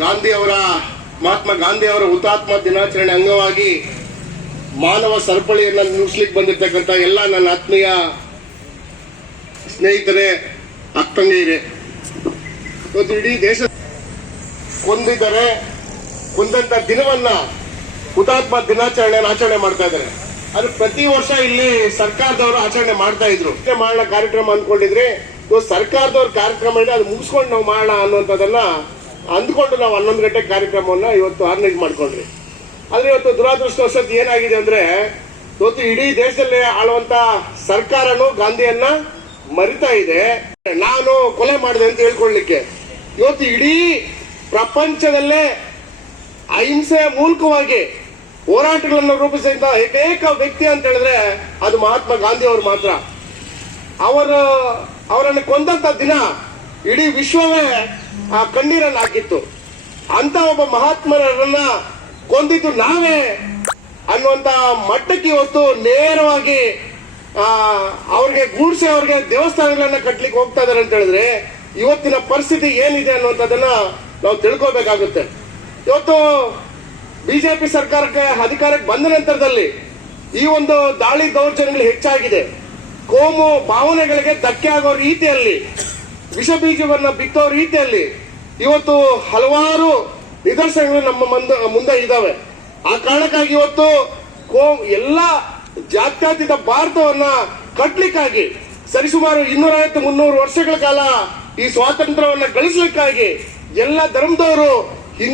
ಗಾಂಧಿ ಅವರ, ಮಹಾತ್ಮ ಗಾಂಧಿ ಅವರ ಹುತಾತ್ಮ ದಿನಾಚರಣೆ ಅಂಗವಾಗಿ ಮಾನವ ಸರಪಳಿಯನ್ನ ನುಡಿಸ್ಲಿಕ್ಕೆ ಬಂದಿರ್ತಕ್ಕಂಥ ಎಲ್ಲ ನನ್ನ ಆತ್ಮೀಯ ಸ್ನೇಹಿತರೆ ಇದೆ. ಇವತ್ತು ಇಡೀ ದೇಶ ಕೊಂದಿದ್ದಾರೆ, ಕೊಂದಂತ ದಿನವನ್ನ ಹುತಾತ್ಮ ದಿನಾಚರಣೆ ಆಚರಣೆ ಮಾಡ್ತಾ ಇದ್ದಾರೆ. ಅದು ಪ್ರತಿ ವರ್ಷ ಇಲ್ಲಿ ಸರ್ಕಾರದವರು ಆಚರಣೆ ಮಾಡ್ತಾ ಇದ್ರು. ಇದೇ ಮಾಡೋಣ ಕಾರ್ಯಕ್ರಮ ಅಂದ್ಕೊಂಡಿದ್ರೆ, ಸರ್ಕಾರದವ್ರ ಕಾರ್ಯಕ್ರಮ ಇದೆ, ಅದು ಮುಗಿಸ್ಕೊಂಡು ನಾವು ಮಾಡೋಣ ಅನ್ನುವಂಥದ್ದನ್ನ ಅಂದ್ಕೊಂಡು ನಾವು ಹನ್ನೊಂದು ಗಂಟೆ ಕಾರ್ಯಕ್ರಮವನ್ನು ಇವತ್ತು ಆರ್ಗನೈಸ್ ಮಾಡ್ಕೊಂಡ್ರಿ. ಆದ್ರೆ ಇವತ್ತು ದುರಾದೃಷ್ಟವಶಾತ್ ಏನಾಗಿದೆ ಅಂದ್ರೆ, ಇವತ್ತು ಇಡೀ ದೇಶದಲ್ಲಿ ಆಳುವಂತ ಸರ್ಕಾರನೂ ಗಾಂಧಿಯನ್ನ ಮರಿತಾ ಇದೆ. ನಾನು ಕೊಲೆ ಮಾಡಿದೆ ಅಂತ ಹೇಳ್ಕೊಳ್ಳಿಕ್ಕೆ. ಇವತ್ತು ಇಡೀ ಪ್ರಪಂಚದಲ್ಲೇ ಅಹಿಂಸೆಯ ಮೂಲಕವಾಗಿ ಹೋರಾಟಗಳನ್ನು ರೂಪಿಸಿದ ಏಕೈಕ ವ್ಯಕ್ತಿ ಅಂತ ಹೇಳಿದ್ರೆ ಅದು ಮಹಾತ್ಮ ಗಾಂಧಿ ಅವರು ಮಾತ್ರ. ಅವರು ಅವರನ್ನು ಕೊಂದಂತ ದಿನ ಇಡೀ ವಿಶ್ವವೇ ಆ ಕಣ್ಣೀರಲ್ಲಿ ಹಾಕಿತ್ತು ಅಂತ ಒಬ್ಬ ಮಹಾತ್ಮರನ್ನ ಕೊಂದಿದ್ದು ನಾವೇ ಅನ್ನುವಂತ ಮಟ್ಟಕ್ಕೆ ಇವತ್ತು ನೇರವಾಗಿ, ಆ, ಅವ್ರಿಗೆ ಗೂಡ್ಸಿ ಅವ್ರಿಗೆ ದೇವಸ್ಥಾನಗಳನ್ನ ಕಟ್ಲಿಕ್ಕೆ ಹೋಗ್ತಾ ಇದಾರೆ ಅಂತ ಹೇಳಿದ್ರೆ ಇವತ್ತಿನ ಪರಿಸ್ಥಿತಿ ಏನಿದೆ ಅನ್ನುವಂಥದ್ದನ್ನ ನಾವು ತಿಳ್ಕೋಬೇಕಾಗುತ್ತೆ. ಇವತ್ತು ಬಿಜೆಪಿ ಸರ್ಕಾರಕ್ಕೆ ಅಧಿಕಾರಕ್ಕೆ ಬಂದ ನಂತರದಲ್ಲಿ ಈ ಒಂದು ದಾಳಿ ದೌರ್ಜನ್ಯಗಳು ಹೆಚ್ಚಾಗಿದೆ. ಕೋಮು ಭಾವನೆಗಳಿಗೆ ಧಕ್ಕೆ ಆಗೋ ರೀತಿಯಲ್ಲಿ ವಿಷ ಬೀಜವನ್ನ ಬಿತ್ತೋ ರೀತಿಯಲ್ಲಿ ಇವತ್ತು ಹಲವಾರು ನಿದರ್ಶನಗಳು ನಮ್ಮ ಮುಂದೆ ಇದಾವೆ ಆ ಕಾರಣಕ್ಕಾಗಿ ಇವತ್ತು ಕೋ ಎಲ್ಲ ಜಾತ್ಯತೀತ ಭಾರತವನ್ನ ಕಟ್ಟಲಿಕ್ಕಾಗಿ ಸರಿಸುಮಾರು ಇನ್ನೂರೈವತ್ತು ಮುನ್ನೂರು ವರ್ಷಗಳ ಕಾಲ ಈ ಸ್ವಾತಂತ್ರ್ಯವನ್ನ ಗಳಿಸಲಿಕ್ಕಾಗಿ ಎಲ್ಲ ಧರ್ಮದವರು